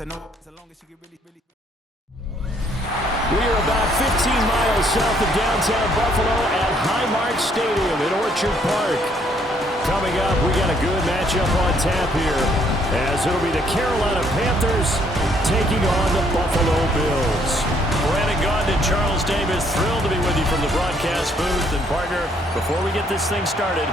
We are about 15 miles south of downtown Buffalo at Highmark Stadium in Orchard Park. Coming up, we got a good matchup on tap here, as it'll be the Carolina Panthers taking on the Buffalo Bills. Brandon Gaudin and Charles Davis, thrilled to be with you from the broadcast booth. And partner, before we get this thing started,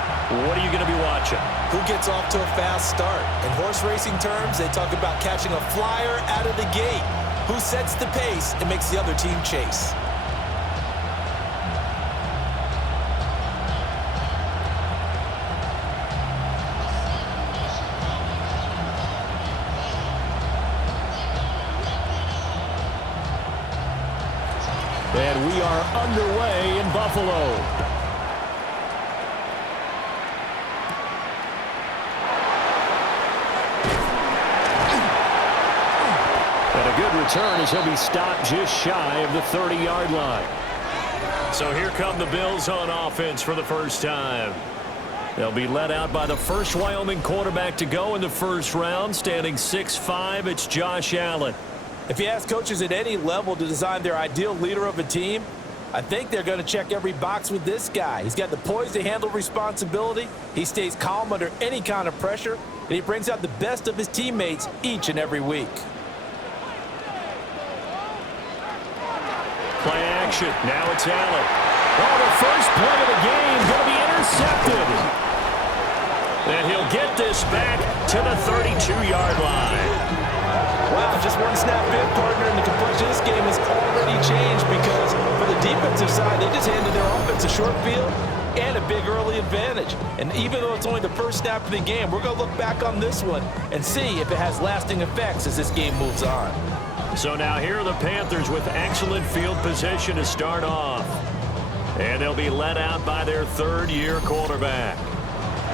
what are you going to be watching? Who gets off to a fast start? In horse racing terms, they talk about catching a flyer out of the gate. Who sets the pace and makes the other team chase? And we are underway in Buffalo. And a good return as he'll be stopped just shy of the 30-yard line. So here come the Bills on offense for the first time. They'll be led out by the first Wyoming quarterback to go in the first round, standing 6'5". It's Josh Allen. If you ask coaches at any level to design their ideal leader of a team, I think they're going to check every box with this guy. He's got the poise to handle responsibility. He stays calm under any kind of pressure, and he brings out the best of his teammates each and every week. Play action. Now it's Allen. Oh, the first play of the game going to be intercepted. And he'll get this back to the 32-yard line. Wow, just one snap in, partner, and the complexion of this game has already changed because for the defensive side, they just handed their offense a short field and a big early advantage. And even though it's only the first snap of the game, we're going to look back on this one and see if it has lasting effects as this game moves on. So now here are the Panthers with excellent field position to start off. And they'll be led out by their third-year quarterback.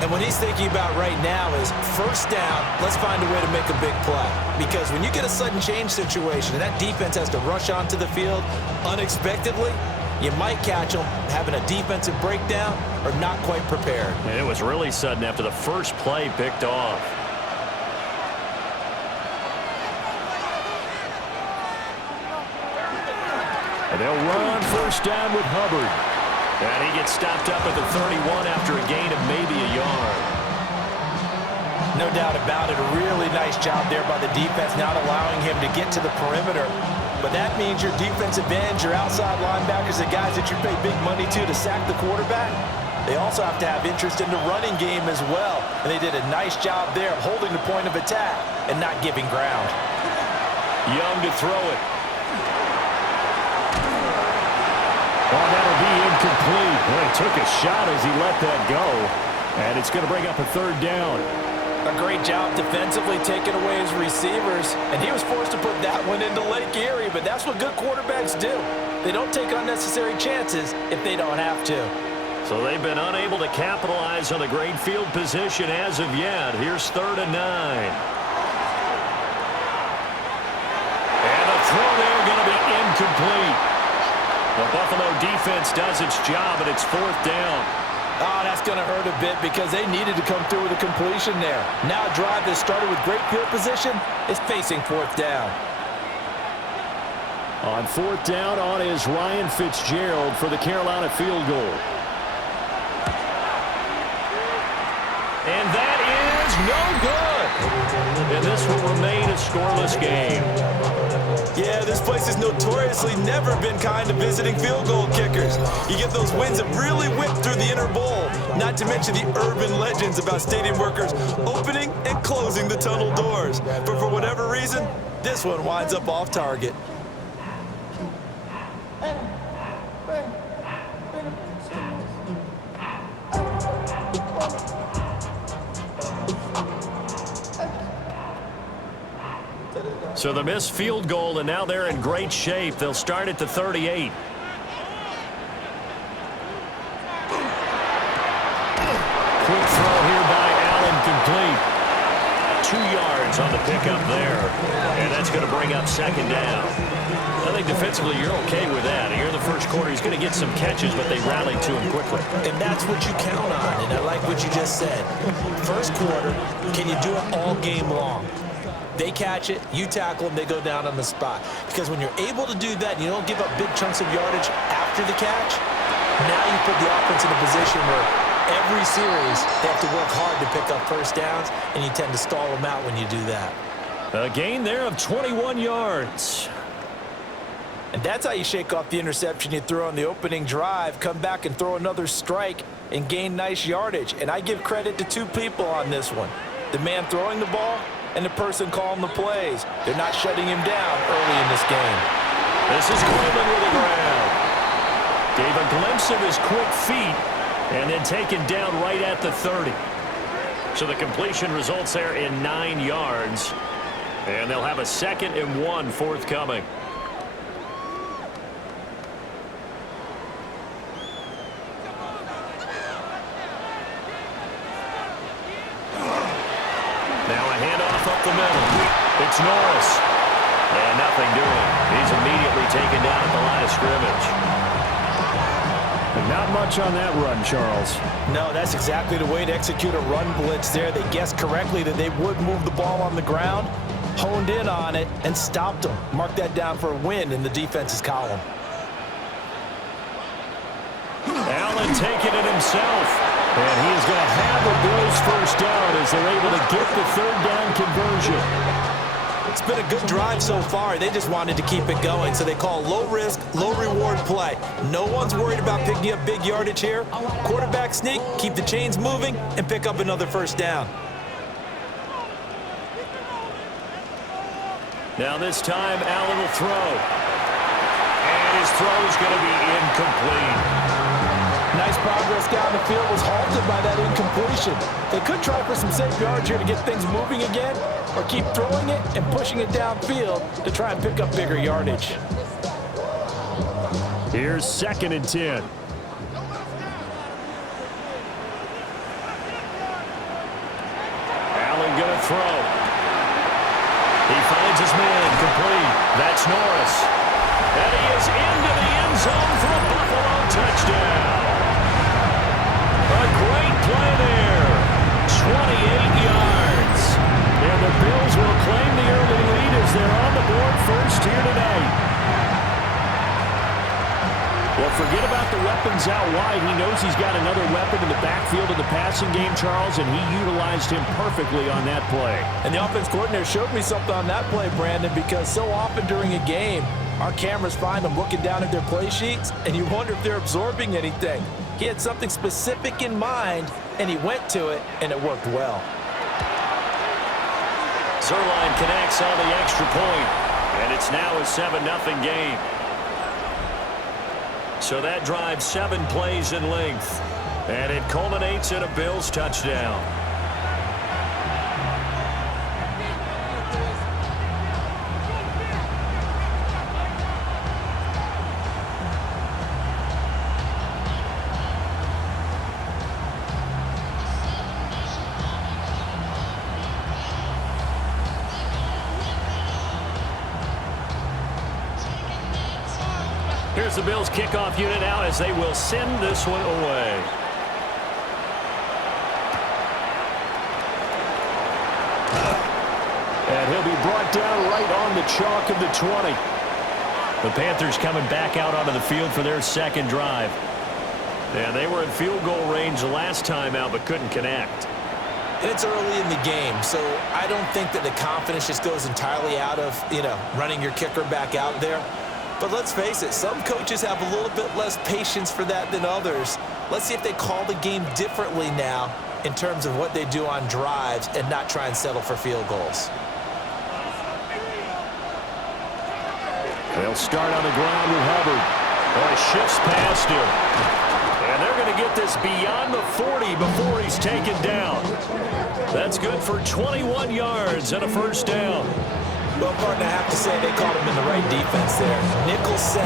And what he's thinking about right now is first down, let's find a way to make a big play. Because when you get a sudden change situation and that defense has to rush onto the field unexpectedly, you might catch them having a defensive breakdown or not quite prepared. And it was really sudden after the first play picked off. And they'll run first down with Hubbard. And he gets stopped up at the 31 after a gain of maybe a yard. No doubt about it. A really nice job there by the defense, not allowing him to get to the perimeter. But that means your defensive ends, your outside linebackers, the guys that you pay big money to sack the quarterback, they also have to have interest in the running game as well. And they did a nice job there of holding the point of attack and not giving ground. Young to throw it. Oh, that'll be incomplete. Well, he took a shot as he let that go. And it's going to bring up a third down. A great job defensively taking away his receivers. And he was forced to put that one into Lake Erie. But that's what good quarterbacks do. They don't take unnecessary chances if they don't have to. So they've been unable to capitalize on a great field position as of yet. Here's 3rd and 9. And the throw there going to be incomplete. The Buffalo defense does its job, and it's 4th down. Oh, that's going to hurt a bit because they needed to come through with a completion there. Now a drive that started with great field position is facing 4th down. On 4th down, on is Ryan Fitzgerald for the Carolina field goal. And that is no good. And this will remain a scoreless game. Yeah, this place has notoriously never been kind to visiting field goal kickers. You get those wins that really whip through the inner bowl, not to mention the urban legends about stadium workers opening and closing the tunnel doors. But for whatever reason, this one winds up off target. So the missed field goal, and now they're in great shape. They'll start at the 38. Quick throw here by Allen, complete. 2 yards on the pickup there. And that's going to bring up 2nd down. I think defensively you're okay with that. Here in the first quarter, he's going to get some catches, but they rallied to him quickly. And that's what you count on, and I like what you just said. First quarter, can you do it all game long? They catch it, you tackle them, they go down on the spot. Because when you're able to do that, you don't give up big chunks of yardage after the catch, now you put the offense in a position where every series they have to work hard to pick up first downs, and you tend to stall them out when you do that. A gain there of 21 yards. And that's how you shake off the interception you threw on the opening drive, come back and throw another strike and gain nice yardage. And I give credit to two people on this one, the man throwing the ball and the person calling the plays. They're not shutting him down early in this game. This is Coleman with the ground. Gave a glimpse of his quick feet and then taken down right at the 30. So the completion results there in 9 yards. And they'll have a 2nd and 1 forthcoming. Now a handoff up the middle. It's Norris. And nothing doing. He's immediately taken down at the line of scrimmage. Not much on that run, Charles. No, that's exactly the way to execute a run blitz there. They guessed correctly that they would move the ball on the ground, honed in on it, and stopped them. Mark that down for a win in the defense's column. Allen taking it himself. And he is going to have the Bills first down as they're able to get the 3rd down conversion. It's been a good drive so far. They just wanted to keep it going, so they call low-risk, low-reward play. No one's worried about picking up big yardage here. Quarterback sneak, keep the chains moving, and pick up another first down. Now this time, Allen will throw. And his throw is going to be incomplete. Nice progress down the field was halted by that incompletion. They could try for some safe yards here to get things moving again, or keep throwing it and pushing it downfield to try and pick up bigger yardage. Here's 2nd and 10. Allen going to throw. He finds his man complete. That's Norris. And he is into the end zone for a Buffalo touchdown. A great play there. 28 yards. And the Bills will claim the early lead as they're on the board first here tonight. Well, forget about the weapons out wide. He knows he's got another weapon in the backfield of the passing game, Charles, and he utilized him perfectly on that play. And the offense coordinator showed me something on that play, Brandon, because so often during a game, our cameras find them looking down at their play sheets, and you wonder if they're absorbing anything. He had something specific in mind, and he went to it, and it worked well. Zerline connects on the extra point, and it's now a 7-0 game. So that drives 7 plays in length, and it culminates in a Bills touchdown. Here's the Bills kickoff unit out as they will send this one away. And he'll be brought down right on the chalk of the 20. The Panthers coming back out onto the field for their 2nd drive. And they were in field goal range the last time out but couldn't connect. And it's early in the game, so I don't think that the confidence just goes entirely out of, running your kicker back out there. But let's face it, some coaches have a little bit less patience for that than others. Let's see if they call the game differently now in terms of what they do on drives and not try and settle for field goals. They'll start on the ground with Hubbard. Oh, he shifts past him. And they're going to get this beyond the 40 before he's taken down. That's good for 21 yards and a first down. Well, partner, I have to say they caught him in the right defense there. Nickel set,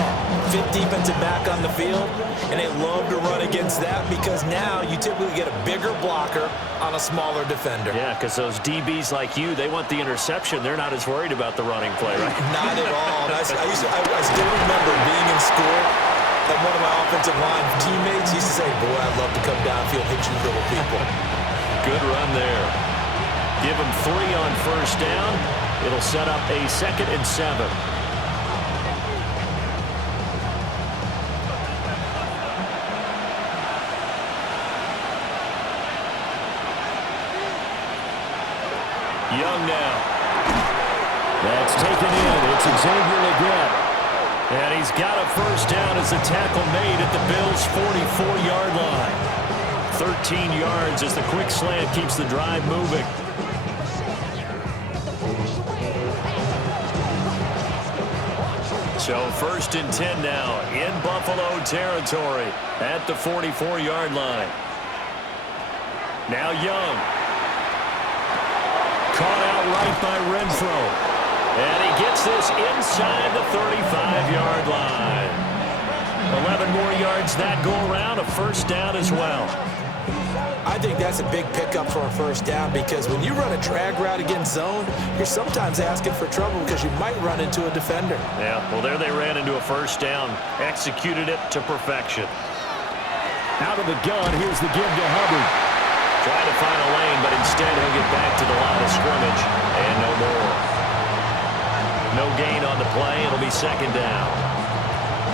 5th defensive back on the field, and they love to run against that because now you typically get a bigger blocker on a smaller defender. Yeah, because those DBs like you, they want the interception. They're not as worried about the running play, right? Not at all. And I still remember being in school, and one of my offensive line teammates used to say, boy, I'd love to come downfield, hit you little people. Good run there. Give him 3 on first down. It'll set up a 2nd and 7. Young now. That's taken in. It's Xavier Leggett. And he's got a first down as the tackle made at the Bills' 44-yard line. 13 yards as the quick slant keeps the drive moving. So 1st and 10 now in Buffalo territory at the 44-yard line. Now Young. Caught out right by Renfro. And he gets this inside the 35-yard line. 11 more yards that go around, a first down as well. I think that's a big pickup for a first down because when you run a drag route against zone, you're sometimes asking for trouble because you might run into a defender. Yeah, well, there they ran into a first down. Executed it to perfection. Out of the gun, here's the give to Hubbard. Trying to find a lane, but instead he'll get back to the line of scrimmage. And no more. No gain on the play. It'll be 2nd down.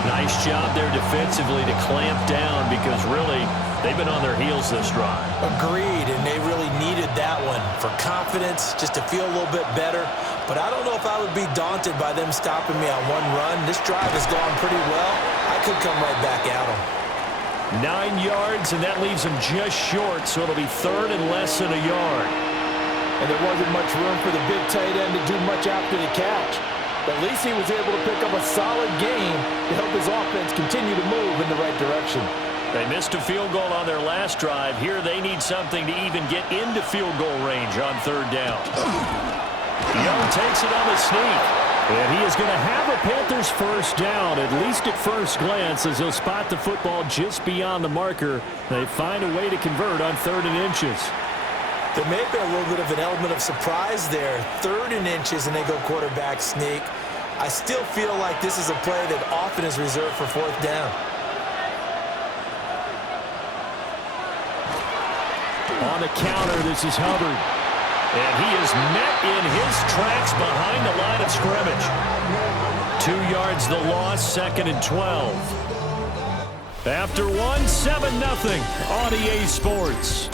Nice job there defensively to clamp down because really they've been on their heels this drive. Agreed, and they really needed that one for confidence, just to feel a little bit better. But I don't know if I would be daunted by them stopping me on one run. This drive has gone pretty well. I could come right back at them. 9 yards, and that leaves them just short, so it'll be 3rd and less than a yard. And there wasn't much room for the big tight end to do much after the catch. But at least he was able to pick up a solid gain to help his offense continue to move in the right direction. They missed a field goal on their last drive. Here they need something to even get into field goal range on 3rd down. Young takes it on the sneak. And he is going to have a Panthers first down, at least at first glance, as he'll spot the football just beyond the marker. They find a way to convert on 3rd and inches. There may be a little bit of an element of surprise there. 3rd and inches, and they go quarterback sneak. I still feel like this is a play that often is reserved for 4th down. On the counter, this is Hubbard. And he is met in his tracks behind the line of scrimmage. 2 yards the loss, 2nd and 12. After 7-0 on EA Sports.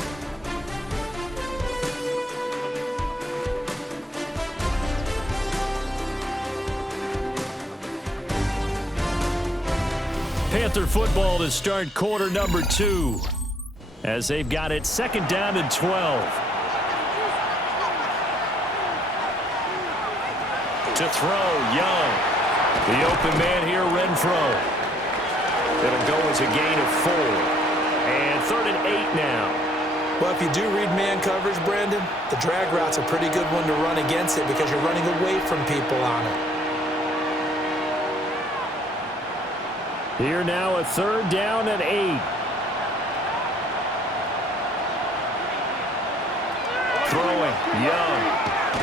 Panther football to start quarter number 2. As they've got it 2nd down and 12. To throw, Young. The open man here, Renfro. It'll go as a gain of 4. And 3rd and 8 now. Well, if you do read man coverage, Brandon, the drag route's a pretty good one to run against it because you're running away from people on it. Here now a 3rd down and 8. Throwing, Young.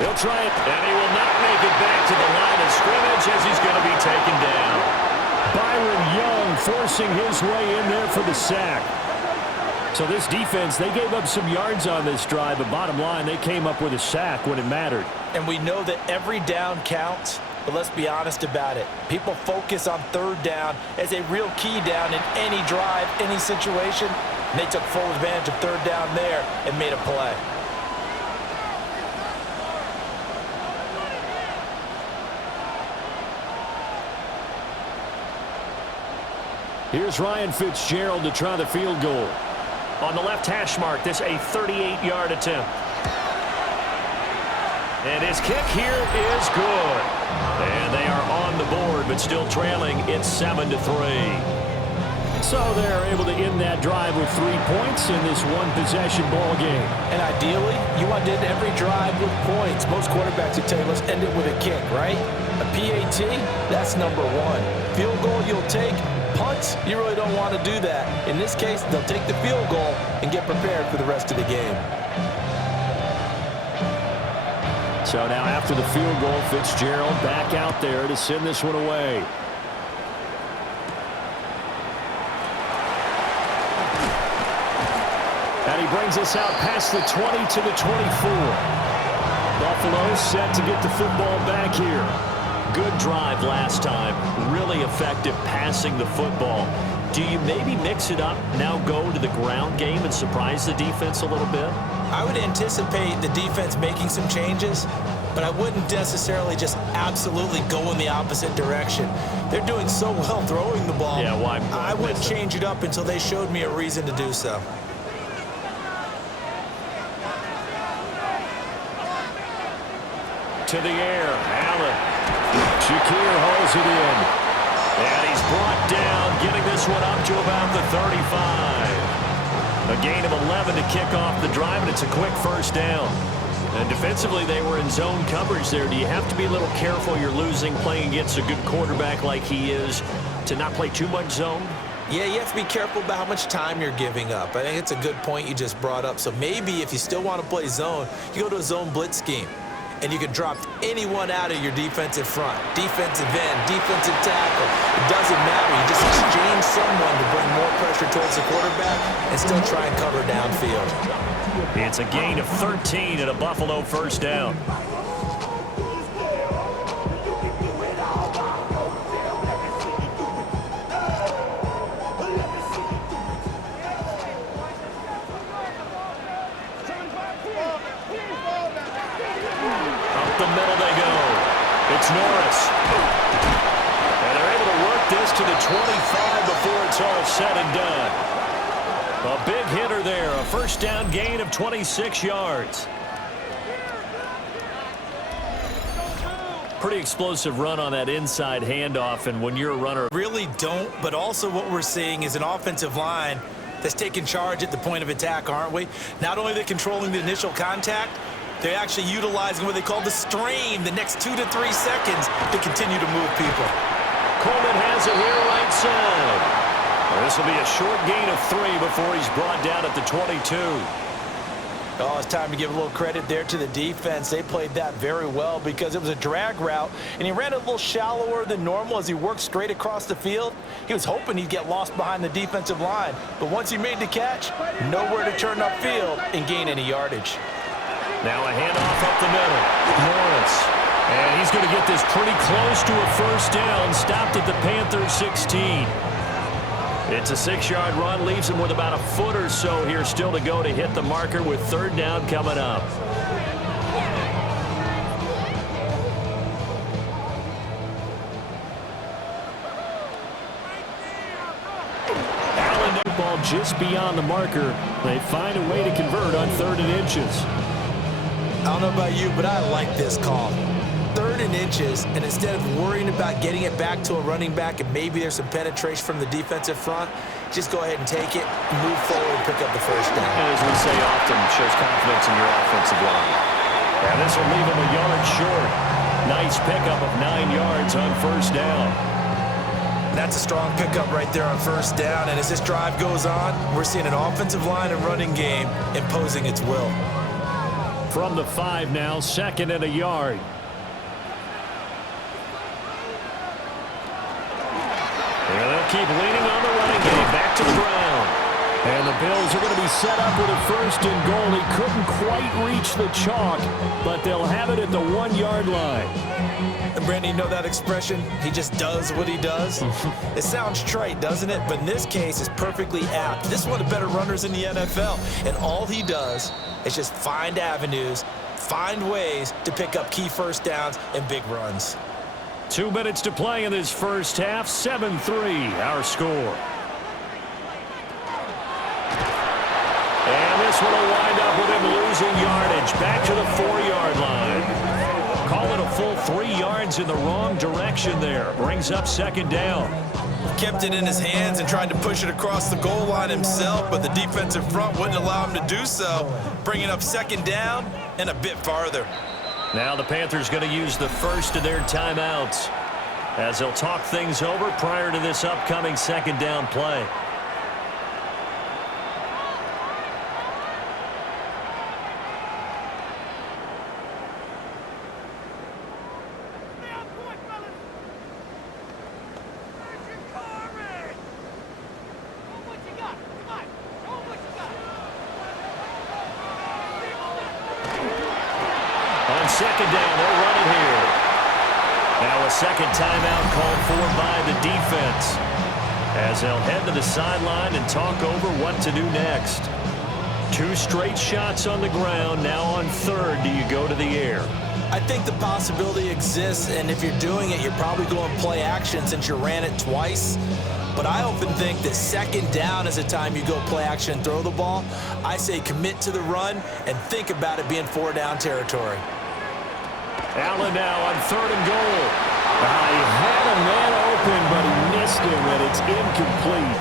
He'll try it, and he will not make it back to the line of scrimmage as he's going to be taken down. Byron Young forcing his way in there for the sack. So this defense, they gave up some yards on this drive, but bottom line, they came up with a sack when it mattered. And we know that every down counts, but let's be honest about it. People focus on 3rd down as a real key down in any drive, any situation. And they took full advantage of 3rd down there and made a play. Here's Ryan Fitzgerald to try the field goal. On the left hash mark, this a 38-yard attempt. And his kick here is good. And they are on the board, but still trailing. It's 7-3. So they're able to end that drive with 3 points in this one-possession ball game. And ideally, you want to end every drive with points. Most quarterbacks would tell you, let's end it with a kick, right? A PAT, that's number 1. Field goal you'll take. Punts, you really don't want to do that. In this case, they'll take the field goal and get prepared for the rest of the game. So now after the field goal, Fitzgerald back out there to send this one away. And he brings us out past the 20 to the 24. Buffalo set to get the football back here. Good drive last time. Really effective passing the football. Do you maybe mix it up, now go to the ground game and surprise the defense a little bit? I would anticipate the defense making some changes, but I wouldn't necessarily just absolutely go in the opposite direction. They're doing so well throwing the ball. Yeah, why I wouldn't change it up until they showed me a reason to do so. To the air, Allen. Shakir holds it in. And he's brought down, getting this one up to about the 35. A gain of 11 to kick off the drive, and it's a quick first down. And defensively, they were in zone coverage there. Do you have to be a little careful you're losing playing against a good quarterback like he is to not play too much zone? Yeah, you have to be careful about how much time you're giving up. I think it's a good point you just brought up. So maybe if you still want to play zone, you go to a zone blitz scheme. And you can drop anyone out of your defensive front. Defensive end, defensive tackle. It doesn't matter. You just exchange someone to bring more pressure towards the quarterback and still try and cover downfield. It's a gain of 13 and a Buffalo first down. It's Norris. And they're able to work this to the 25 before it's all said and done. A big hitter there. A first down gain of 26 yards. Pretty explosive run on that inside handoff, and when you're a runner... Really don't, but also what we're seeing is an offensive line that's taking charge at the point of attack, aren't we? Not only are they controlling the initial contact, they're actually utilizing what they call the strain, the next 2 to 3 seconds, to continue to move people. Coleman has it here right side. This will be a short gain of 3 before he's brought down at the 22. Oh, it's time to give a little credit there to the defense. They played that very well because it was a drag route, and he ran it a little shallower than normal as he worked straight across the field. He was hoping he'd get lost behind the defensive line, but once he made the catch, nowhere to turn upfield and gain any yardage. Now a handoff up the middle. Norris. And he's going to get this pretty close to a first down. Stopped at the Panthers 16. It's a 6-yard run. Leaves him with about a foot or so here still to go to hit the marker with third down coming up. Allen, ball just beyond the marker. They find a way to convert on 3rd and inches. I don't know about you, but I like this call. 3rd and inches, and instead of worrying about getting it back to a running back and maybe there's some penetration from the defensive front, just go ahead and take it, move forward, and pick up the first down. And as we say often, shows confidence in your offensive line. And this will leave him a yard short. Nice pickup of 9 yards on first down. That's a strong pickup right there on first down, and as this drive goes on, we're seeing an offensive line and running game imposing its will. From the 5 now, 2nd and a yard. And they'll keep leaning on the running game. Back to the ground. And the Bills are going to be set up with a 1st and goal. He couldn't quite reach the chalk, but they'll have it at the 1-yard line. And Brandon, you know that expression? He just does what he does. It sounds trite, doesn't it? But in this case, it's perfectly apt. This is one of the better runners in the NFL. And all he does is just find avenues, find ways to pick up key first downs and big runs. 2 minutes to play in this first half. 7-3, our score. And this one will wind up with him losing yardage. Back to the 4-yard line. Call it a full 3 yards in the wrong direction there. Brings up 2nd down. Kept it in his hands and tried to push it across the goal line himself, but the defensive front wouldn't allow him to do so, bringing up 2nd down and a bit farther. Now the Panthers going to use the first of their timeouts as they'll talk things over prior to this upcoming 2nd down play. second down. They'll run it here. Now a second timeout called for by the defense, as they'll head to the sideline and talk over what to do next. 2 straight shots on the ground. Now on third, do you go to the air? I think the possibility exists, and if you're doing it, you're probably going play action since you ran it twice. But I often think that second down is a time you go play action and throw the ball. I say commit to the run and think about it being 4-down territory. Allen now on third and goal. He had a man open, but he missed him, and it's incomplete.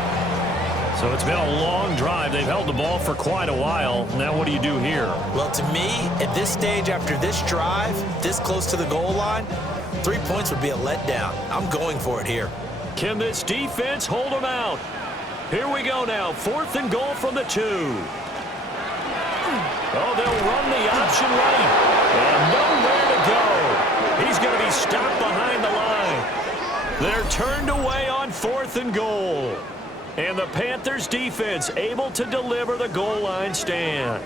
So it's been a long drive. They've held the ball for quite a while. Now what do you do here? Well, to me, at this stage, after this drive, this close to the goal line, 3 points would be a letdown. I'm going for it here. Can this defense hold them out? Here we go now. 4th and goal from the 2. Oh, they'll run the option right. And nowhere to go. He's going to be stopped behind the line. They're turned away on 4th and goal. And the Panthers defense able to deliver the goal line stand.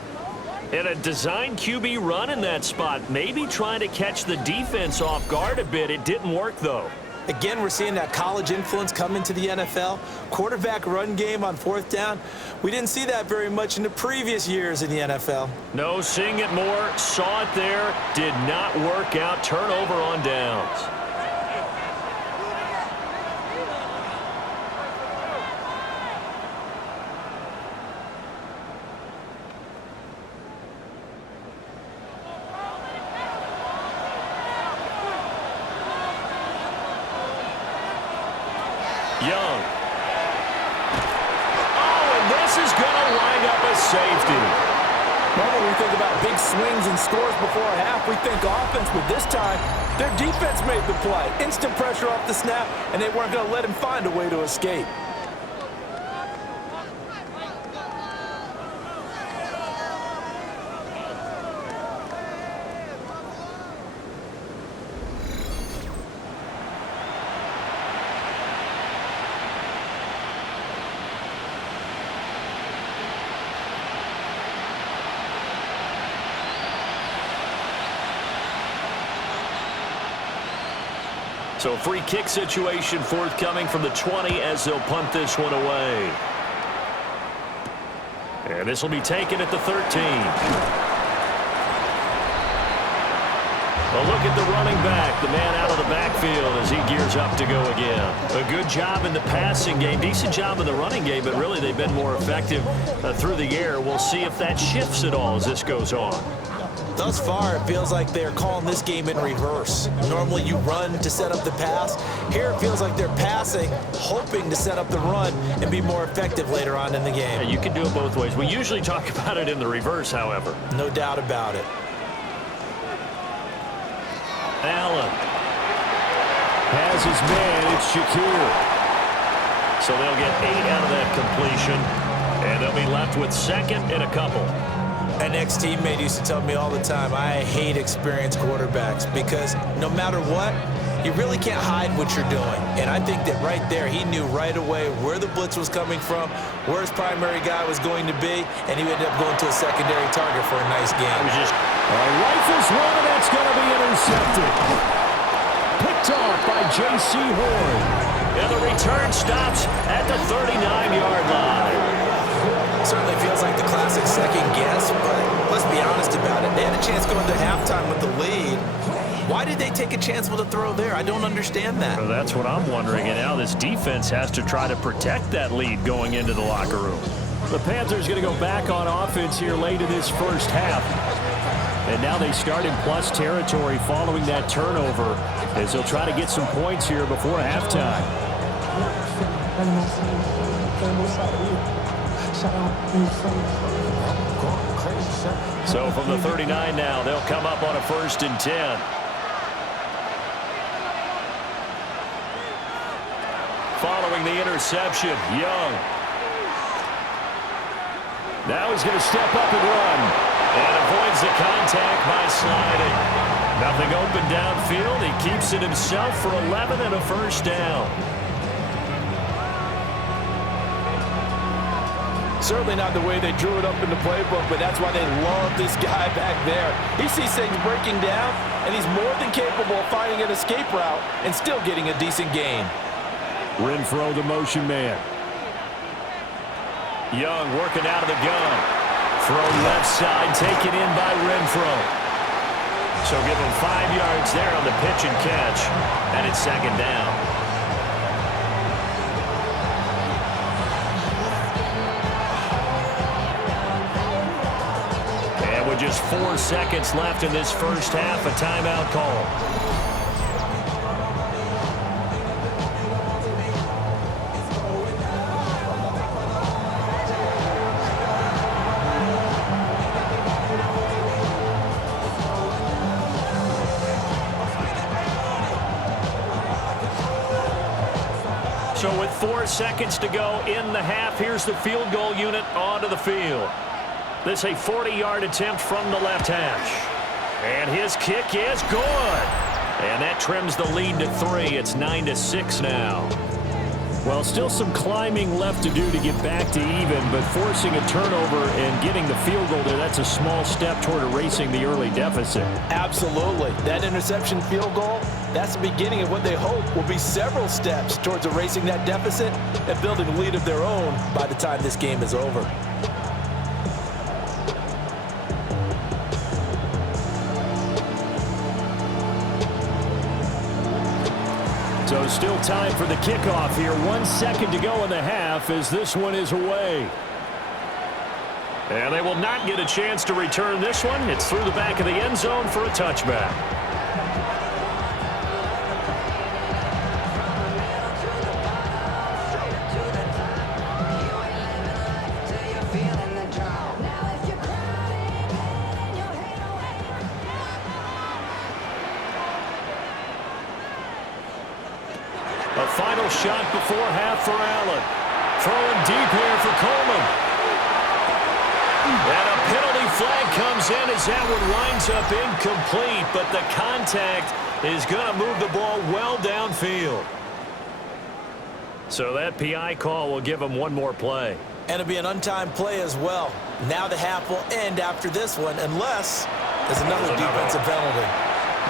And a design QB run in that spot. Maybe trying to catch the defense off guard a bit. It didn't work, though. Again, we're seeing that college influence come into the NFL. Quarterback run game on 4th down. We didn't see that very much in the previous years in the NFL. No, seeing it more. Saw it there. Did not work out. Turnover on downs. Young. Oh, and this is going to wind up a safety. Normally we think about big swings and scores before a half. We think offense, but this time their defense made the play. Instant pressure off the snap, and they weren't going to let him find a way to escape. So free kick situation forthcoming from the 20 as they'll punt this one away. And this will be taken at the 13. A look at the running back, the man out of the backfield as he gears up to go again. A good job in the passing game, decent job in the running game, but really they've been more effective through the air. We'll see if that shifts at all as this goes on. Thus far, it feels like they're calling this game in reverse. Normally you run to set up the pass. Here it feels like they're passing, hoping to set up the run and be more effective later on in the game. Yeah, you can do it both ways. We usually talk about it in the reverse, however. No doubt about it. Allen has his man. It's Shakir. So they'll get 8 out of that completion, and they'll be left with second and a couple. An ex-teammate used to tell me all the time, I hate experienced quarterbacks because no matter what, you really can't hide what you're doing. And I think that right there, he knew right away where the blitz was coming from, where his primary guy was going to be, and he ended up going to a secondary target for a nice game. It was just rifles one, and that's going to be intercepted. Picked off by J.C. Horn. And the return stops at the 39-yard line. Certainly feels like the classic second guess, but let's be honest about it. They had a chance going to halftime with the lead. Why did they take a chance with a throw there? I don't understand that. Well, that's what I'm wondering, and now this defense has to try to protect that lead going into the locker room. The Panthers going to go back on offense here late in this first half. And now they start in plus territory following that turnover as they'll try to get some points here before halftime. So from the 39 now, they'll come up on a 1st and 10. Following the interception, Young. Now he's going to step up and run. And avoids the contact by sliding. Nothing open downfield. He keeps it himself for 11 and a 1st down. certainly not the way they drew it up in the playbook, but that's why they love this guy back there. He sees things breaking down, and he's more than capable of finding an escape route and still getting a decent gain. Renfro, the motion man. Young working out of the gun. Throw left side, taken in by Renfro. So give him 5 yards there on the pitch and catch, and it's second down. And with just 4 seconds left in this first half, a timeout call. So with 4 seconds to go in the half, here's the field goal unit onto the field. This a 40-yard attempt from the left hash. And his kick is good. And that trims the lead to 3. It's 9-6 now. Well, still some climbing left to do to get back to even, but forcing a turnover and getting the field goal there, that's a small step toward erasing the early deficit. Absolutely. That interception field goal, that's the beginning of what they hope will be several steps towards erasing that deficit and building a lead of their own by the time this game is over. So still time for the kickoff here. 1 second to go in the half as this one is away. And they will not get a chance to return this one. It's through the back of the end zone for a touchback. A final shot before half for Allen. Throwing deep here for Coleman. And a penalty flag comes in as that one winds up incomplete, but the contact is going to move the ball well downfield. So that PI call will give him one more play. And it'll be an untimed play as well. Now the half will end after this one, unless there's another defensive penalty.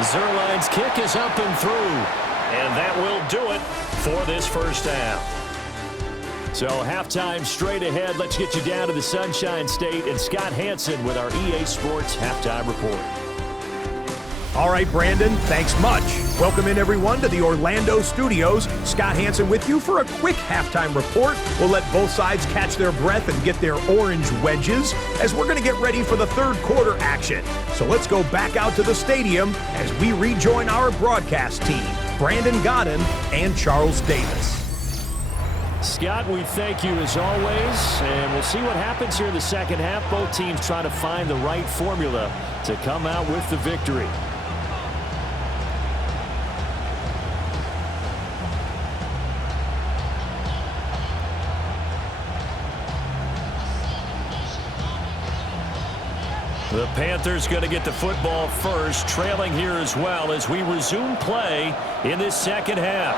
Zerline's kick is up and through. And that will do it for this first half. So halftime straight ahead. Let's get you down to the Sunshine State and Scott Hansen with our EA Sports Halftime Report. All right, Brandon, thanks much. Welcome in, everyone, to the Orlando studios. Scott Hansen with you for a quick halftime report. We'll let both sides catch their breath and get their orange wedges as we're going to get ready for the third quarter action. So let's go back out to the stadium as we rejoin our broadcast team, Brandon Godden and Charles Davis. Scott, we thank you as always, and we'll see what happens here in the second half. Both teams trying to find the right formula to come out with the victory. The Panthers going to get the football first, trailing here as well as we resume play in this second half.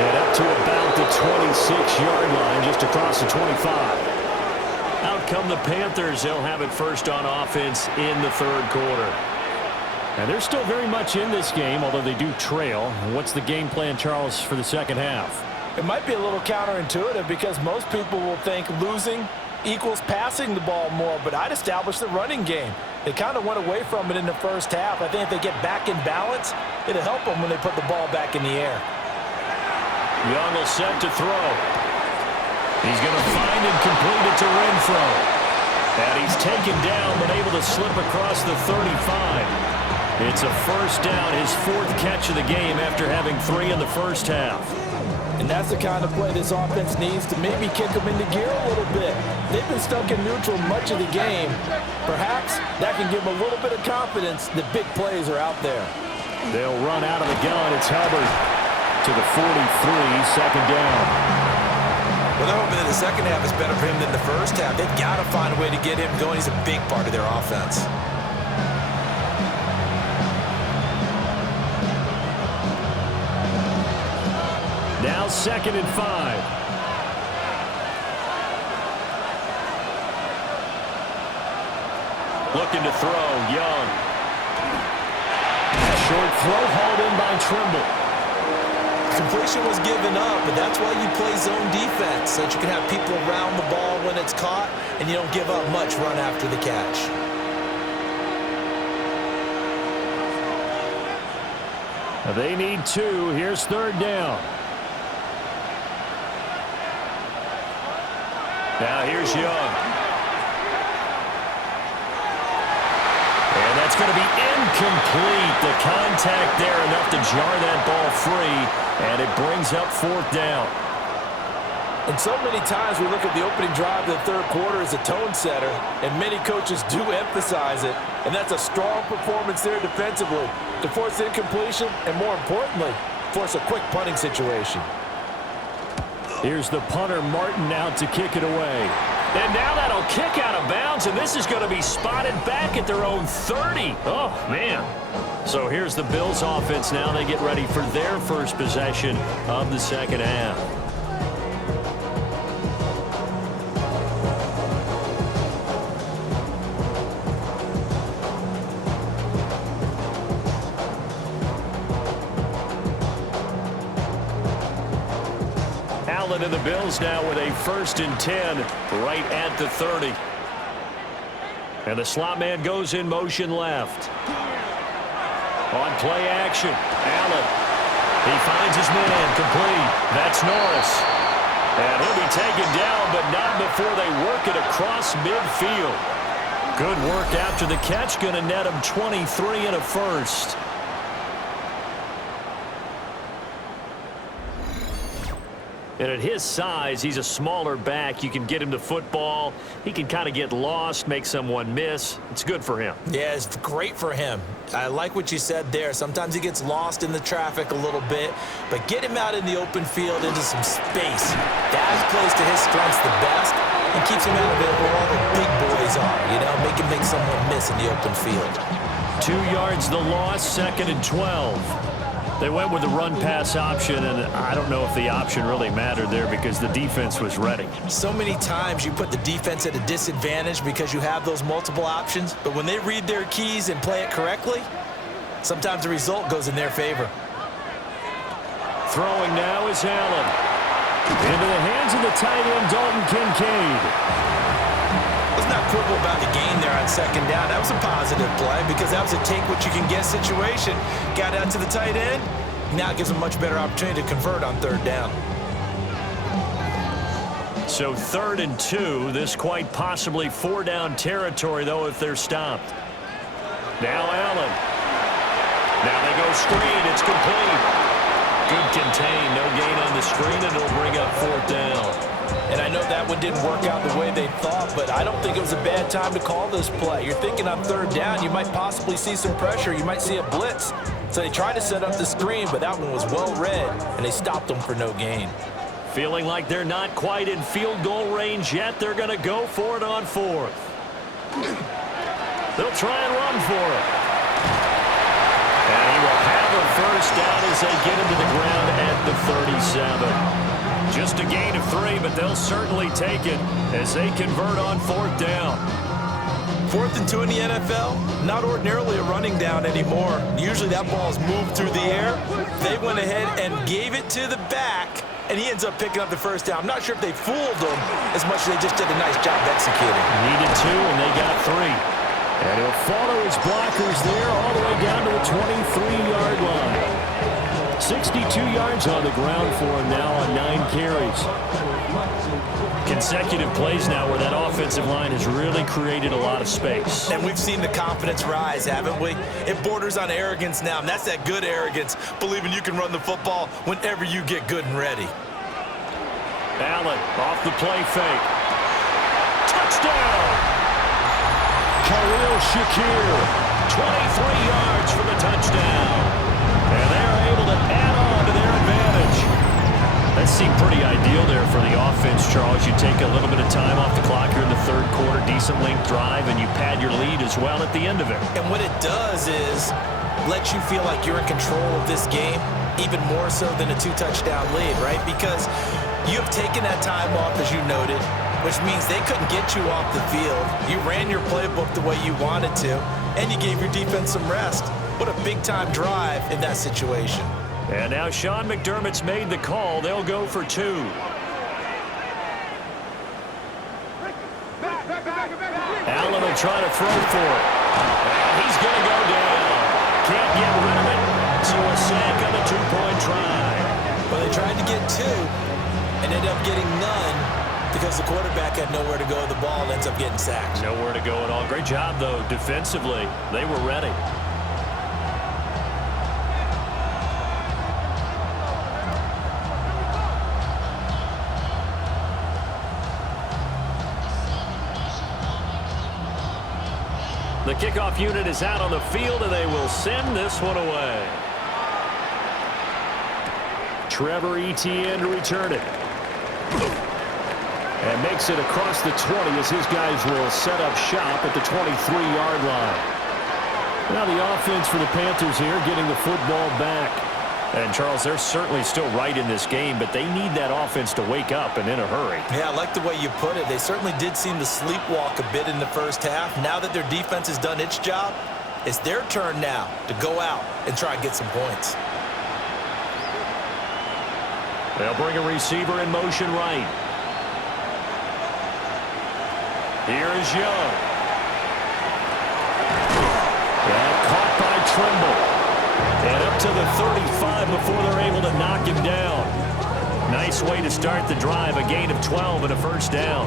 And up to about the 26-yard line, just across the 25. Out come the Panthers. They'll have it first on offense in the third quarter. And they're still very much in this game, although they do trail. What's the game plan, Charles, for the second half? It might be a little counterintuitive because most people will think losing equals passing the ball more, but I'd establish the running game. They kind of went away from it in the first half. I think if they get back in balance, it'll help them when they put the ball back in the air. Young will set to throw. He's going to find and complete it to Renfro. And he's taken down but able to slip across the 35. It's a first down, his fourth catch of the game after having 3 in the first half. And that's the kind of play this offense needs to maybe kick them into gear a little bit. They've been stuck in neutral much of the game. Perhaps that can give them a little bit of confidence that big plays are out there. They'll run out of the gun. It's Hubbard to the 43, second down. Well, they're hoping that the second half is better for him than the first half. They've got to find a way to get him going. He's a big part of their offense. Now 2nd and 5. Looking to throw, Young. Short throw hauled in by Trimble. Completion was given up, but that's why you play zone defense, so that you can have people around the ball when it's caught, and you don't give up much run after the catch. They need 2. Here's 3rd down. Now here's Young. And that's going to be incomplete. The contact there enough to jar that ball free, and it brings up 4th down. And so many times we look at the opening drive of the third quarter as a tone setter, and many coaches do emphasize it, and that's a strong performance there defensively to force incompletion and, more importantly, force a quick punting situation. Here's the punter, Martin, out to kick it away. And now that'll kick out of bounds, and this is going to be spotted back at their own 30. Oh, man. So here's the Bills offense now. They get ready for their first possession of the second half. And the Bills now with a 1st and 10 right at the 30. And the slot man goes in motion left. On play action, Allen. He finds his man, complete. That's Norris. And he'll be taken down, but not before they work it across midfield. Good work after the catch, going to net him 23 and a 1st. And at his size, he's a smaller back. You can get him the football. He can kind of get lost, make someone miss. It's good for him. Yeah, it's great for him. I like what you said there. Sometimes he gets lost in the traffic a little bit, but get him out in the open field into some space. That plays to his strengths the best and keeps him out of it where all the big boys are, you know, make him make someone miss in the open field. 2 yards the loss, 2nd and 12. They went with the run-pass option, and I don't know if the option really mattered there because the defense was ready. So many times you put the defense at a disadvantage because you have those multiple options, but when they read their keys and play it correctly, sometimes the result goes in their favor. Throwing now is Allen. Into the hands of the tight end, Dalton Kincaid. Let's not quibble about the gain there on 2nd down. That was a positive play because that was a take-what-you-can-get situation. Got out to the tight end. Now it gives them a much better opportunity to convert on 3rd down. So 3rd and 2. This quite possibly 4-down territory, though, if they're stopped. Now Allen. Now they go screen. It's complete. Good contain. No gain on the screen, and it'll bring up 4th down. And I know that one didn't work out the way they thought, but I don't think it was a bad time to call this play. You're thinking on 3rd down, you might possibly see some pressure. You might see a blitz. So they tried to set up the screen, but that one was well read, and they stopped them for no gain. Feeling like they're not quite in field goal range yet. They're going to go for it on 4th. They'll try and run for it. And he will have a 1st down as they get him to the ground at the 37. Just a gain of 3, but they'll certainly take it as they convert on 4th down. 4th and 2 in the NFL, not ordinarily a running down anymore. Usually that ball is moved through the air. They went ahead and gave it to the back, and he ends up picking up the 1st down. I'm not sure if they fooled him as much as they just did a nice job executing. Needed 2, and they got 3. And he'll follow his blockers there all the way down to the 23-yard line. 62 yards on the ground for him now on 9 carries. Consecutive plays now where that offensive line has really created a lot of space. And we've seen the confidence rise, haven't we? It borders on arrogance now, and that's that good arrogance, believing you can run the football whenever you get good and ready. Allen off the play fake. Touchdown! Khalil Shakir, 23 yards for the touchdown. And they're able to add on to their advantage. That seemed pretty ideal there for the offense, Charles. You take a little bit of time off the clock here in the 3rd quarter, decent length drive, and you pad your lead as well at the end of it. And what it does is let you feel like you're in control of this game, even more so than a 2-touchdown lead, right? Because you have taken that time off, as you noted. which means they couldn't get you off the field. You ran your playbook the way you wanted to, and you gave your defense some rest. What a big-time drive in that situation. And now Sean McDermott's made the call. They'll go for 2. Allen will try to throw for it. He's going to go down. Can't get rid of it. So a sack on a 2-point try. Well, they tried to get 2 and ended up getting none because the quarterback had nowhere to go with the ball and ends up getting sacked. Nowhere to go at all. Great job, though, defensively. They were ready. The kickoff unit is out on the field, and they will send this one away. Trevor Etienne to return it. And makes it across the 20 as his guys will set up shop at the 23-yard line. Now the offense for the Panthers here getting the football back. And, Charles, they're certainly still right in this game, but they need that offense to wake up and in a hurry. Yeah, I like the way you put it. They certainly did seem to sleepwalk a bit in the first half. Now that their defense has done its job, it's their turn now to go out and try and get some points. They'll bring a receiver in motion right. Here is Young. And caught by Trimble. And up to the 35 before they're able to knock him down. Nice way to start the drive. A gain of 12 and a first down.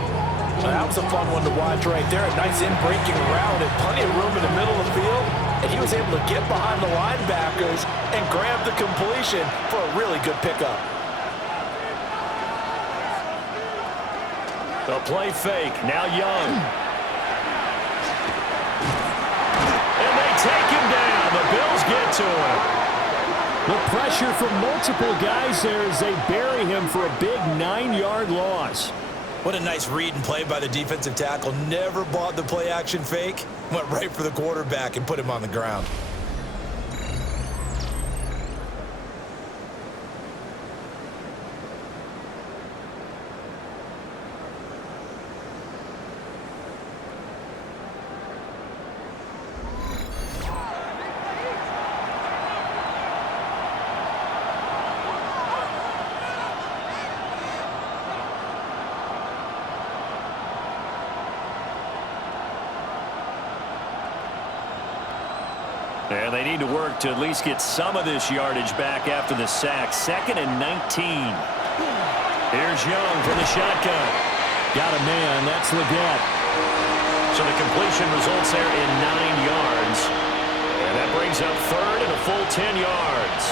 Well, that was a fun one to watch right there. A nice in-breaking route and plenty of room in the middle of the field. And he was able to get behind the linebackers and grab the completion for a really good pickup. The play fake. Now Young. And they take him down. The Bills get to him. The pressure from multiple guys there as they bury him for a big 9-yard loss. What a nice read and play by the defensive tackle. Never bought the play-action fake. Went right for the quarterback and put him on the ground. And they need to work to at least get some of this yardage back after the sack. 2nd and 19. Here's Young from the shotgun. Got a man. That's Leggett. So the completion results there in 9 yards. And that brings up 3rd and a full 10 yards.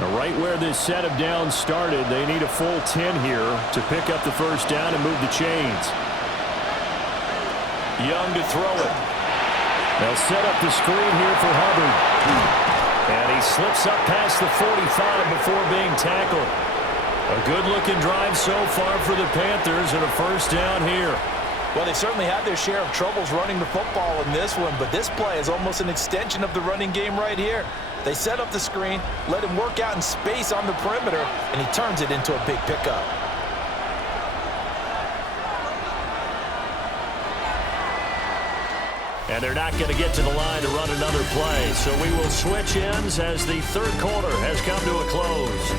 Now, right where this set of downs started, they need a full 10 here to pick up the first down and move the chains. Young to throw it. They'll set up the screen here for Hubbard. And he slips up past the 45 before being tackled. A good-looking drive so far for the Panthers and a first down here. Well, they certainly had their share of troubles running the football in this one, but this play is almost an extension of the running game right here. They set up the screen, let him work out in space on the perimeter, and he turns it into a big pickup. And they're not going to get to the line to run another play, so we will switch ends as the third quarter has come to a close.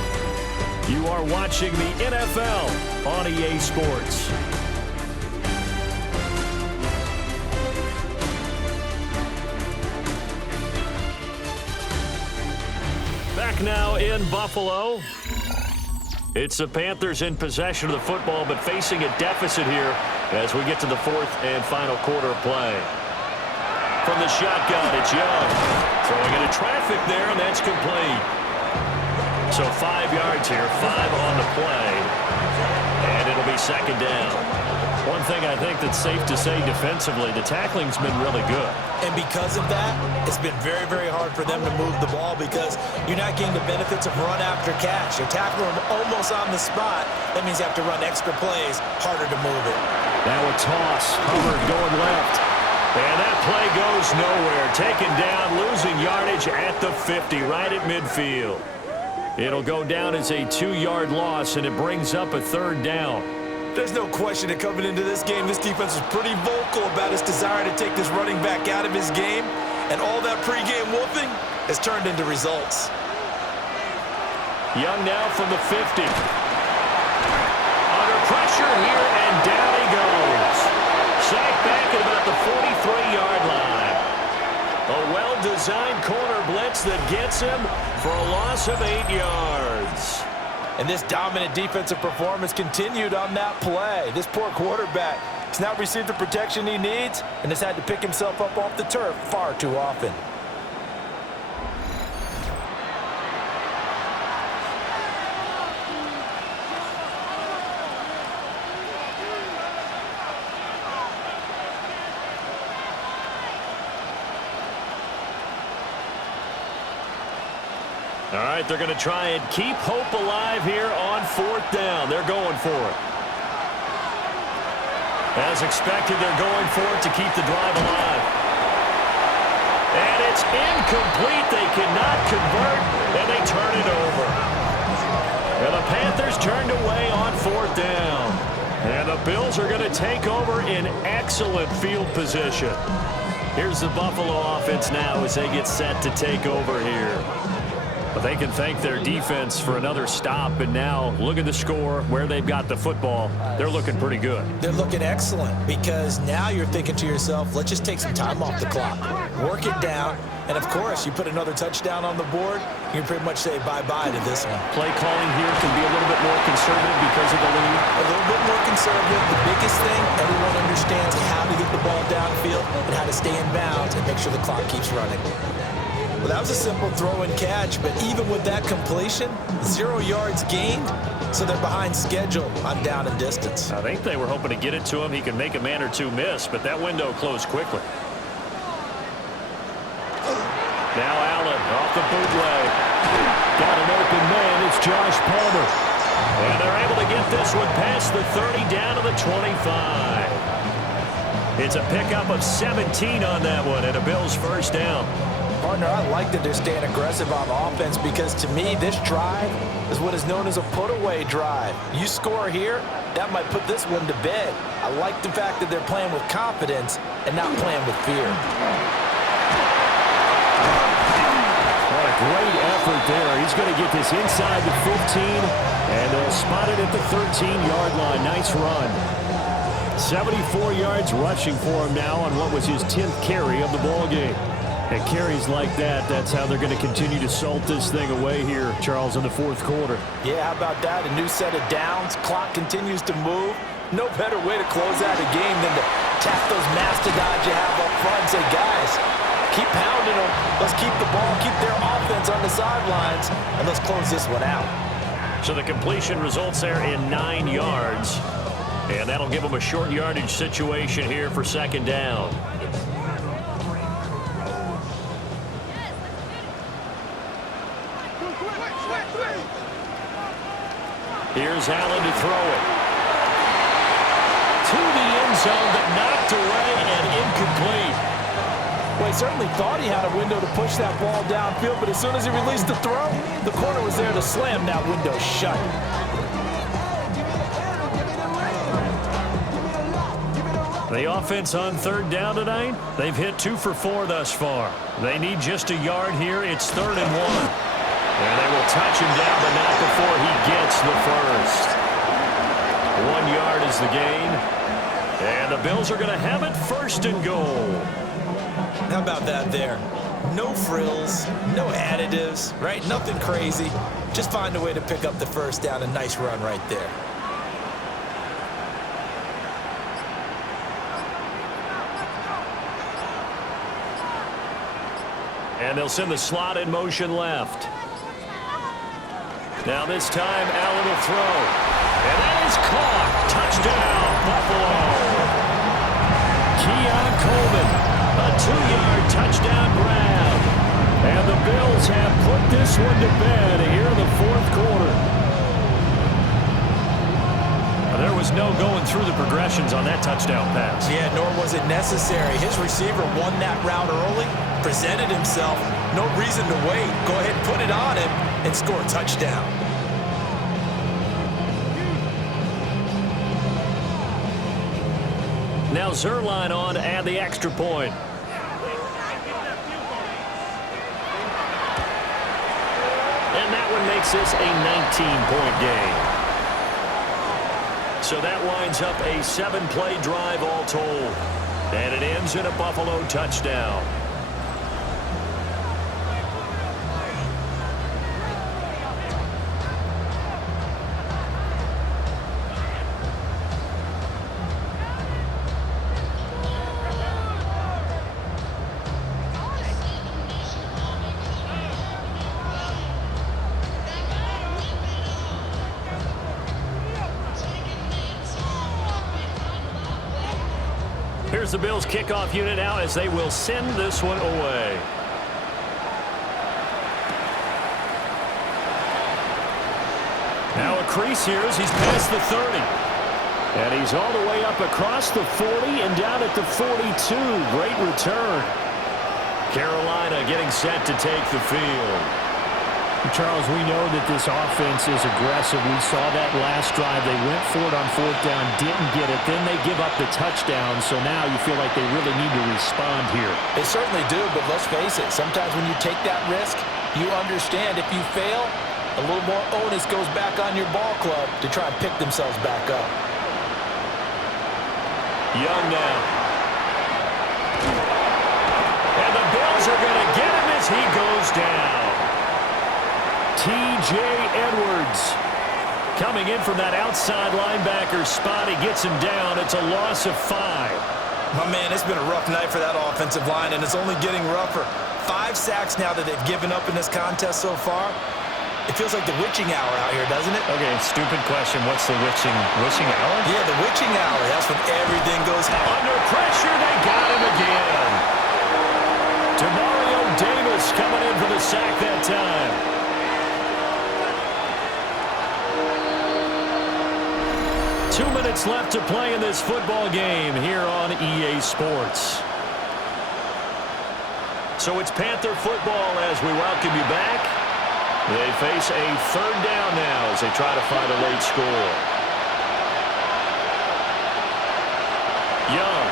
You are watching the NFL on EA Sports. Back now in Buffalo. It's the Panthers in possession of the football, but facing a deficit here as we get to the 4th and final quarter of play. From the shotgun, it's Young. Throwing into traffic there, and that's complete. So 5 yards here, 5 on the play, and it'll be 2nd down. One thing I think that's safe to say defensively, the tackling's been really good. And because of that, it's been very, very hard for them to move the ball because you're not getting the benefits of run after catch. You're tackling them almost on the spot. That means you have to run extra plays, harder to move it. Now a toss. Hubbard going left. And that play goes nowhere. Taken down, losing yardage at the 50, right at midfield. It'll go down as a 2-yard loss, and it brings up a 3rd down. There's no question that coming into this game, this defense is pretty vocal about its desire to take this running back out of his game, and all that pregame whooping has turned into results. Young now from the 50. Under pressure here, and down he goes. Sacked back at about the 43-yard line. A well-designed corner blitz that gets him for a loss of 8 yards. And this dominant defensive performance continued on that play. This poor quarterback has not received the protection he needs and has had to pick himself up off the turf far too often. All right, they're going to try and keep hope alive here on 4th down. They're going for it. As expected, they're going for it to keep the drive alive. And it's incomplete. They cannot convert, and they turn it over. And the Panthers turned away on 4th down. And the Bills are going to take over in excellent field position. Here's the Buffalo offense now as they get set to take over here. But they can thank their defense for another stop, and now look at the score, where they've got the football. They're looking pretty good. They're looking excellent because now you're thinking to yourself, let's just take some time off the clock, work it down, and of course, you put another touchdown on the board, you can pretty much say bye-bye to this one. Play calling here can be a little bit more conservative because of the lead. A little bit more conservative. The biggest thing, everyone understands how to get the ball downfield and how to stay in bounds and make sure the clock keeps running. Well, that was a simple throw and catch, but even with that completion, 0 yards gained, so they're behind schedule on down and distance. I think they were hoping to get it to him. He could make a man or two miss, but that window closed quickly. Now Allen off the bootleg. Got an open man. It's Josh Palmer. And they're able to get this one past the 30 down to the 25. It's a pickup of 17 on that one, and a Bills 1st down. Partner, I like that they're staying aggressive on offense because, to me, this drive is what is known as a put-away drive. You score here, that might put this one to bed. I like the fact that they're playing with confidence and not playing with fear. What a great effort there. He's going to get this inside the 15, and they'll spot it at the 13-yard line. Nice run. 74 yards rushing for him now on what was his 10th carry of the ballgame. And carries like that, that's how they're going to continue to salt this thing away here, Charles, in the 4th quarter. Yeah, how about that? A new set of downs. Clock continues to move. No better way to close out a game than to tap those mastodons you have up front and say, guys, keep pounding them. Let's keep the ball, keep their offense on the sidelines, and let's close this one out. So the completion results there in 9 yards. And that'll give them a short yardage situation here for 2nd down. Here's Allen to throw it. To the end zone, but knocked away and incomplete. Well, he certainly thought he had a window to push that ball downfield, but as soon as he released the throw, the corner was there to slam that window shut. The offense on 3rd down tonight, they've hit 2 for 4 thus far. They need just a yard here. It's 3rd and 1. And they will touch him down, but not before he gets the first. 1 yard is the gain. And the Bills are going to have it 1st and goal. How about that there? No frills, no additives, right? Nothing crazy. Just find a way to pick up the 1st down. A nice run right there. And they'll send the slot in motion left. Now this time, Allen will throw. And that is caught. Touchdown, Buffalo. Keon Coleman, a 2-yard touchdown grab. And the Bills have put this one to bed here in the 4th quarter. There was no going through the progressions on that touchdown pass. Yeah, nor was it necessary. His receiver won that route early, presented himself. No reason to wait. Go ahead and put it on him and score a touchdown. Now Zerline on to add the extra point. And that one makes this a 19-point game. So that winds up a 7-play drive all told. And it ends in a Buffalo touchdown. Here's the Bills kickoff unit now as they will send this one away. Now a crease here as he's past the 30. And he's all the way up across the 40 and down at the 42. Great return. Carolina getting set to take the field. Charles, we know that this offense is aggressive. We saw that last drive. They went for it on 4th down, didn't get it. Then they give up the touchdown. So now you feel like they really need to respond here. They certainly do, but let's face it. Sometimes when you take that risk, you understand if you fail, a little more onus goes back on your ball club to try and pick themselves back up. Young now. And the Bills are going to get him as he goes down. T.J. Edwards coming in from that outside linebacker spot. He gets him down. It's a loss of 5. My man, it's been a rough night for that offensive line, and it's only getting rougher. 5 sacks now that they've given up in this contest so far. It feels like the witching hour out here, doesn't it? Okay, stupid question. What's the witching hour? Yeah, the witching hour. That's when everything goes under pressure. They got him again. Demario Davis coming in for the sack that time. 2 minutes left to play in this football game here on EA Sports. So it's Panther football as we welcome you back. They face a 3rd down now as they try to find a late score. Young.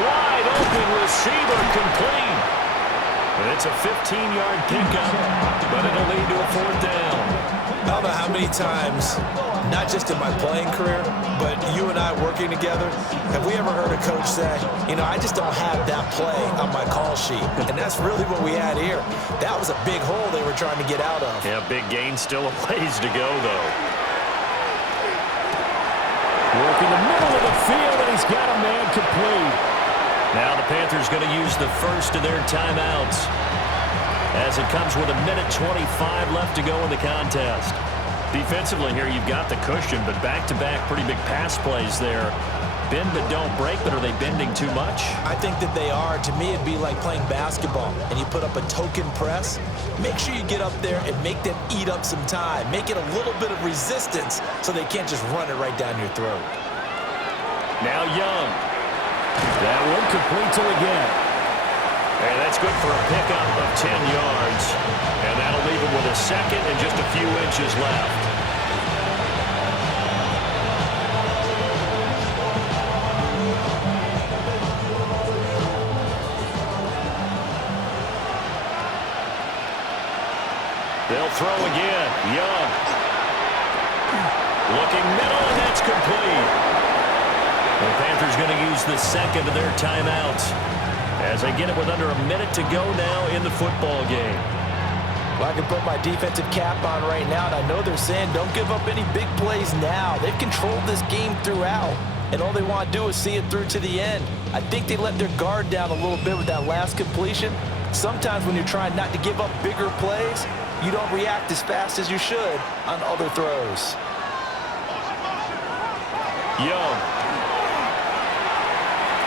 Wide open receiver complete. And it's a 15-yard pickup, but it'll lead to a 4th down. I don't know how many times, not just in my playing career, but you and I working together, have we ever heard a coach say, you know, I just don't have that play on my call sheet. And that's really what we had here. That was a big hole they were trying to get out of. Yeah, big gain, still a ways to go, though. Working the middle of the field, and he's got a man complete. Now the Panthers going to use the first of their timeouts as it comes with 1:25 left to go in the contest. Defensively here, you've got the cushion, but back-to-back pretty big pass plays there. Bend but don't break, but are they bending too much? I think that they are. To me, it'd be like playing basketball, and you put up a token press. Make sure you get up there and make them eat up some time. Make it a little bit of resistance so they can't just run it right down your throat. Now Young. That one complete to again. And that's good for a pickup of 10 yards. And that'll leave him with a second and just a few inches left. They'll throw again. Young. Looking middle, and that's complete. The Panthers going to use the second of their timeouts as they get it with under a minute to go now in the football game. Well, I can put my defensive cap on right now, and I know they're saying don't give up any big plays now. They've controlled this game throughout, and all they want to do is see it through to the end. I think they let their guard down a little bit with that last completion. Sometimes when you're trying not to give up bigger plays, you don't react as fast as you should on other throws. Young.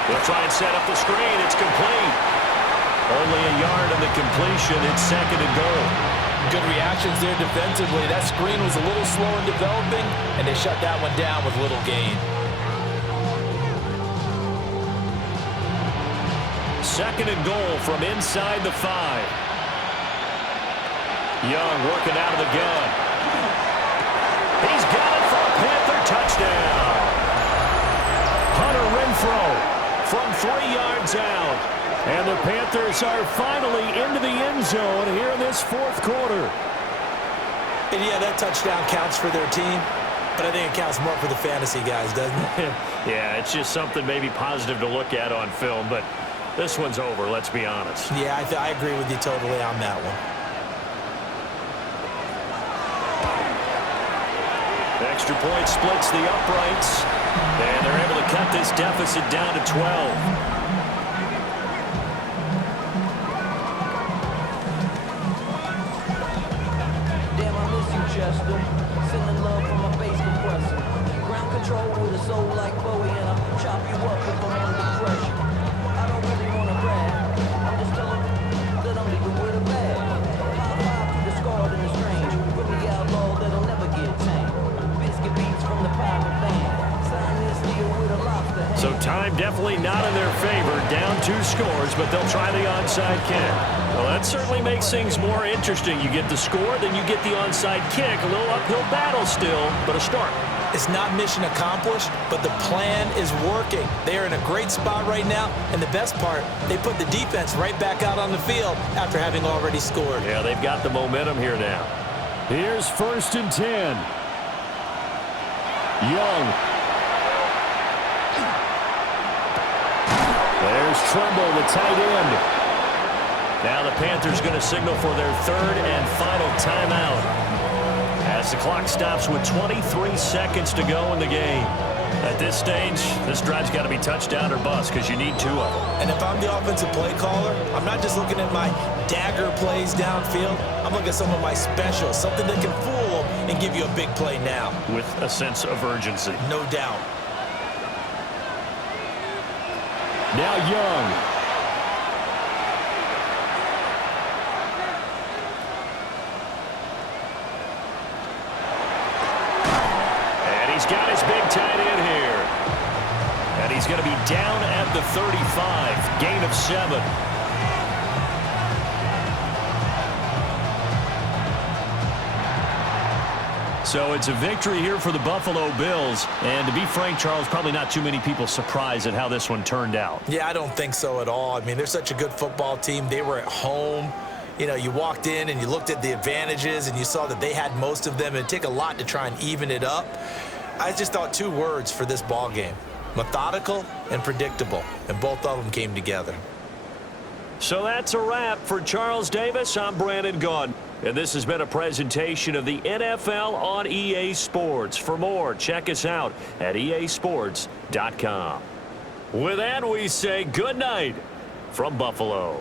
They'll try and set up the screen. It's complete. Only a yard on the completion. It's 2nd and goal. Good reactions there defensively. That screen was a little slow in developing, and they shut that one down with little gain. Second and goal from inside the 5. Young working out of the gun. He's got it for a Panther touchdown. Hunter Renfrow from 3 yards out. And the Panthers are finally into the end zone here in this fourth quarter. And yeah, that touchdown counts for their team, but I think it counts more for the fantasy guys, doesn't it? Yeah, it's just something maybe positive to look at on film, but this one's over, let's be honest. Yeah, I agree with you totally on that one. Extra point splits the uprights, and they're able to cut this deficit down to 12. Sending love from my bass compressor. Ground control with a soul like Bowie, and I'll chop you up if I'm under pressure. I don't really want to brag. I'm just telling that I'm leaving with a bag. High five to the scarred and the strange. Put me outlaw that'll never get tamed. Biscuit beats from the pirate band. Sign this deal with a lobster hand. So time definitely not in their favor. Down 2 scores, but they'll try the onside kick. Well, that certainly makes things more interesting. You get the score, then you get the onside kick. A little uphill battle still, but a start. It's not mission accomplished, but the plan is working. They are in a great spot right now, and the best part, they put the defense right back out on the field after having already scored. Yeah, they've got the momentum here now. Here's 1st and 10. Young. There's Tremble, the tight end. Now the Panthers going to signal for their 3rd and final timeout as the clock stops with 23 seconds to go in the game. At this stage, this drive's got to be touchdown or bust because you need 2 of them. And if I'm the offensive play caller, I'm not just looking at my dagger plays downfield. I'm looking at some of my specials, something that can fool them and give you a big play now. With a sense of urgency. No doubt. Now Young. He's got his big tight end here. And he's going to be down at the 35. Gain of 7. So it's a victory here for the Buffalo Bills. And to be frank, Charles, probably not too many people surprised at how this one turned out. Yeah, I don't think so at all. I mean, they're such a good football team. They were at home. You know, you walked in and you looked at the advantages and you saw that they had most of them. It'd take a lot to try and even it up. I just thought 2 words for this ball game: methodical and predictable, and both of them came together. So that's a wrap for Charles Davis. I'm Brandon Gaudin, and this has been a presentation of the NFL on EA Sports. For more, check us out at easports.com. With that, we say good night from Buffalo.